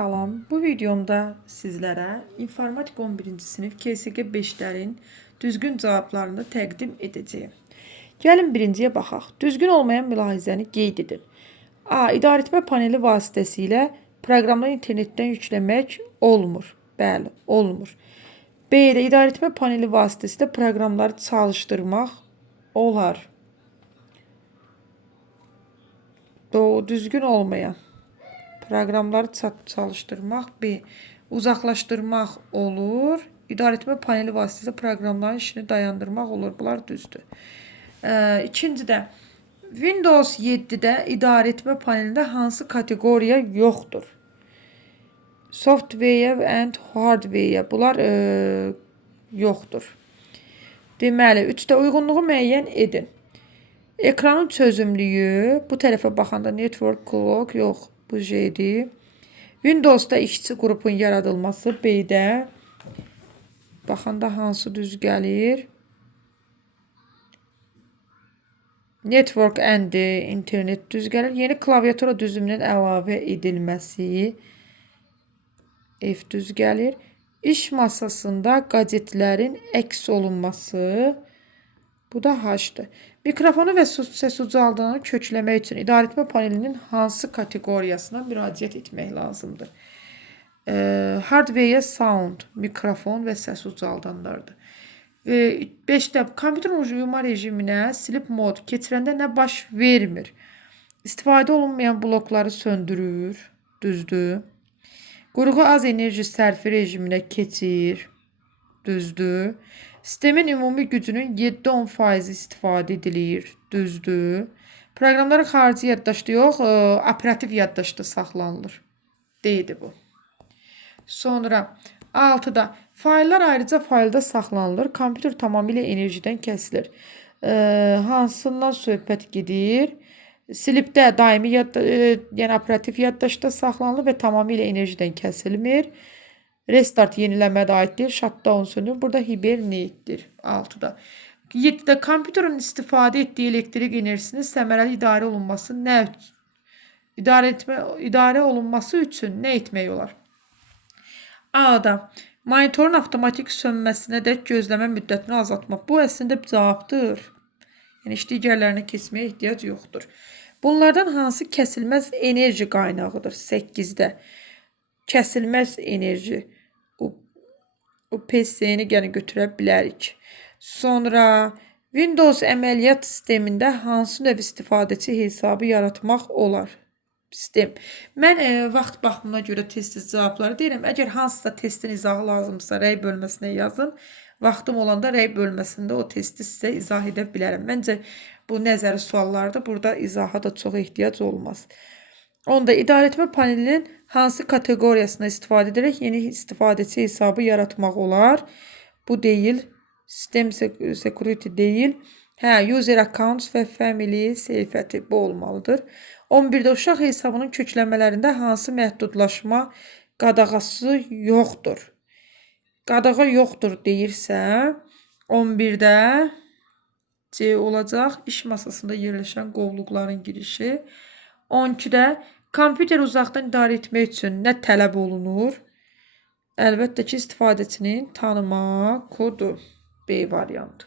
Salam, bu videomda sizlere informatik 11. sınıf KSG 5'lerin düzgün cavablarını təqdim edəcəyim. Gəlin birinciyə baxaq. Düzgün olmayan mülahizəni qeyd edin. A. İdarəetmə paneli vasitəsilə proqramları internetdən yükləmək olmur. Bəli, olmur. B. İdarəetmə paneli vasitəsilə proqramları çalışdırmaq olar. Düzgün olmayan. Proqramları çalışdırmaq, B. Uzaqlaşdırmaq olur. İdarəetmə paneli vasitəsilə proqramların işini dayandırmaq olur. Bunlar düzdür. İkincidə, Windows 7-də idarəetmə panelində hansı kateqoriya yoxdur? Software and hardware. Bunlar yoxdur. Deməli, 3-də uyğunluğu müəyyən edin. Ekranın çözümlüyü, bu tərəfə baxanda network clock yox. Bu J'dir. Windows'da işçi qrupun yaradılması B-də. Baxanda hansı düz gəlir? Network and internet düz gəlir. Yeni klaviatura düzümünün əlavə edilməsi F düz gəlir. İş masasında qazetlərin əks olunması, bu da H-dır. Mikrofonu və səs ucaldığını kökləmək üçün idarəetmə panelinin hansı kateqoriyasına müraciət etmək lazımdır? Hardware, sound, mikrofon və səs ucaldanlardır. 5-də kompüterin uyuma rejiminə sleep mod keçirəndə nə baş vermir? İstifadə olunmayan blokları söndürür, düzdür. Qurğu az enerji sərfi rejiminə keçir, düzdür. Sistemin ümumi gücünün 7-10% istifadə edilir, düzdür. Proqramların xarici yaddaşda yox, operativ yaddaşda saxlanılır. Deyildi bu. Sonra 6-da fayllar ayrıca faylda saxlanılır. Kompüter tamamilə enerjidən kəsilir. Hansından söhbət gedir? Slipdə daimi yəni operativ yaddaşda saxlanılır və tamamilə enerjidən kəsilmir. Restart yeniləmədə aiddir. Shutdown sönür. Burada hibernetdir. 6-da. 7-də kompüterin istifadə etdiyi elektrik enerjisinin səmərəli idarə olunması idarə olunması üçün nə etmək olar? A-da monitorun avtomatik sönməsinə dək gözləmə müddətini azaltmaq. Bu əslində bir cavabdır. Yəni iş digərlərinə keçməyə ehtiyac yoxdur. Bunlardan hansı kəsilməz enerji qaynağıdır? 8-də kəsilməz enerji. O PC-ni götürə bilərik. Sonra Windows əməliyyat sistemində hansı növ istifadəçi hesabı yaratmaq olar? Sistem. Mən vaxt baxımına görə test cavabları deyirəm. Əgər hansısa testin izahı lazımsa rəy bölməsinə yazın. Vaxtım olanda rəy bölməsində o testi sizə izah edə bilərəm. Məncə bu nəzəri suallarda burada izaha da çox ehtiyac olmaz. 10-da idarəetmə panelinin hansı kateqoriyasına istifadə edərək yeni istifadəçi hesabı yaratmaq olar? Bu deyil. System security deyil. User accounts və family seyfəti bu olmalıdır. 11-də uşaq hesabının kökləmələrində hansı məhdudlaşma qadağası yoxdur? Qadağa yoxdur deyirsə, 11-də C olacaq. İş masasında yerləşən qovluqların girişi. 12-də kompüter uzaqdan idarə etmək üçün nə tələb olunur? Əlbəttə ki, istifadəçinin tanıma kodu. B variantı.